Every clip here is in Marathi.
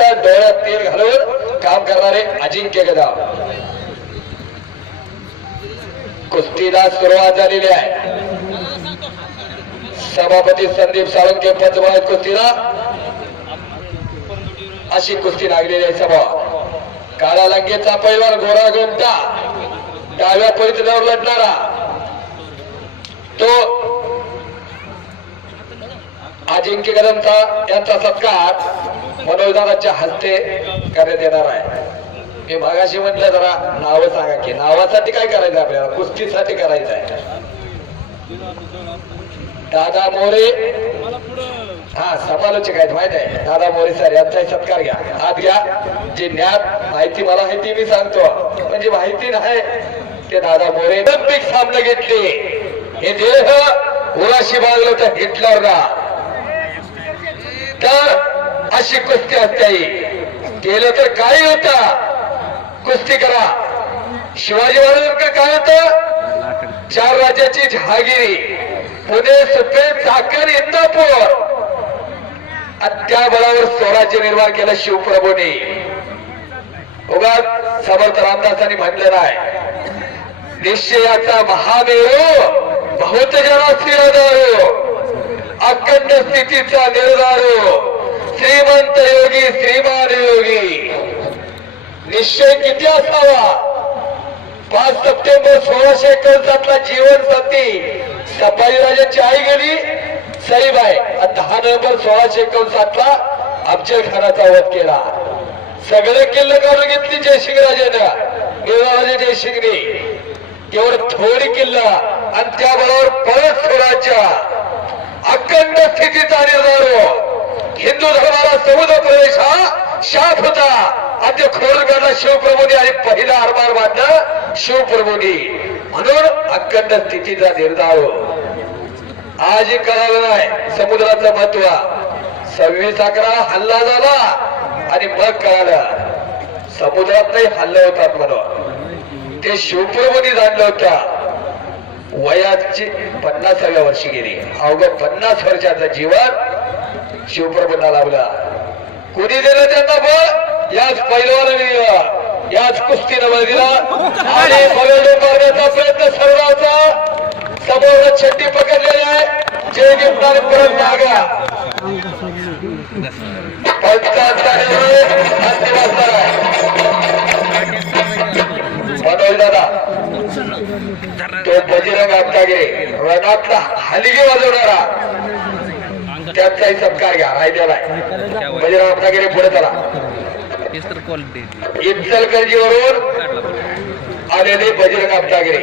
डोळ्यात तेल घालून काम करणारे अजिंक्य गदा. कुस्तीला सुरुवात झालेली आहे. सभापती संदीप साळुंके पंचमहाल कुस्तीला. अशी कुस्ती लागलेली आहे सभा. काळा लंगेचा पैलवान गोरा गोमटा डाव्या परिस्थितीवर लढणारा. तो अजिंक्य कदमचा यांचा सत्कार मनोजदाराच्या हस्ते करण्यात येणार आहे. मी मागाशी म्हटलं जरा नावं सांगा की नावासाठी काय करायचं आपल्याला? कुस्तीसाठी करायचं आहे दादा मोरे. हा समालोचक आहेत माहीत आहे. दादा मोरे सर यांचाही सत्कार घ्या. हात घ्या. जे ज्ञात माहिती मला आहे ती मी सांगतो. म्हणजे माहिती नाही ते दादा मोरे. ऑलिम्पिक सामने घेतले. हे देह कोणाशी बागलं तर हिटलरला तर अशी कुस्ती असते केलं तर काय होता. कुस्ती करा. शिवाजी महाराजांचं काय होत? चार राज्याची जहागिरी. पुणे सुपे साखर इंदापूर. आणि त्या बळावर स्वराज्य निर्माण केलं शिवप्रभूने. उगा समर्थ रामदासांनी म्हटलेलं नाही. निश्चयाचा महामेरू बहुत जनास्थिरदारो अखंड स्थितीचा निर्धारो हो. श्रीमंत योगी श्रीमान योगी. निश्चय किती असावा? पाच सप्टेंबर सोळाशे एकोणसाठला जीवन सती सफाई आई गेली. सईबाई दहा नोव्हेंबर सोळाशे एकोणसाठला अफजल खानाचा वध केला. सगळे किल्ले काढून घेतली जयसिंग राजानं. निळाराजे जयसिंगने तेवढं थोडी किल्ला आणि त्या बरोबर परत स्वराज्य अखंड स्थितीचा निर्धार हिंदू धर्माला समुद्र प्रवेश हा शाप होता. आणि ते खोडगडला आणि पहिला आरमार बांधला शिवप्रभूनी म्हणून अखंड स्थितीचा निर्धार आज कळालं नाही समुद्राचं महत्त्व. सव्वीस अकरा हल्ला झाला आणि मग कळालं समुद्रात नाही हल्ले होतात म्हणून. ते शिवप्रभूनी जाणलं होत्या. वयाची पन्नासाव्या वर्षी गेली. अवघं पन्नास वर्षाचं जीवन शिवप्रभूंना लाभला. कुणी दिलं त्यांना बळ? याच पैलवानाने दिला. याच कुस्तीनं बळ दिला. आणि बगडे मारण्याचा प्रयत्न सर्वांचा समोर छड्डी पकडलेली आहे. जय गिफ्टाने परत मागा. पंचाहत्तर मनोज दादा तो बजरंग रणातला हलगी वाजवणारा. त्याचाही सत्कार घ्या रायद्याला बजरंग आपटागिरे पुढे चला. तेच तर आलेले बजरंग आपटागिरे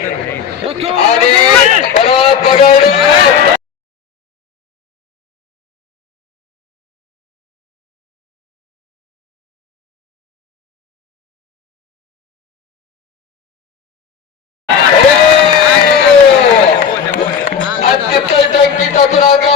आणि परत बघा Happy New Year.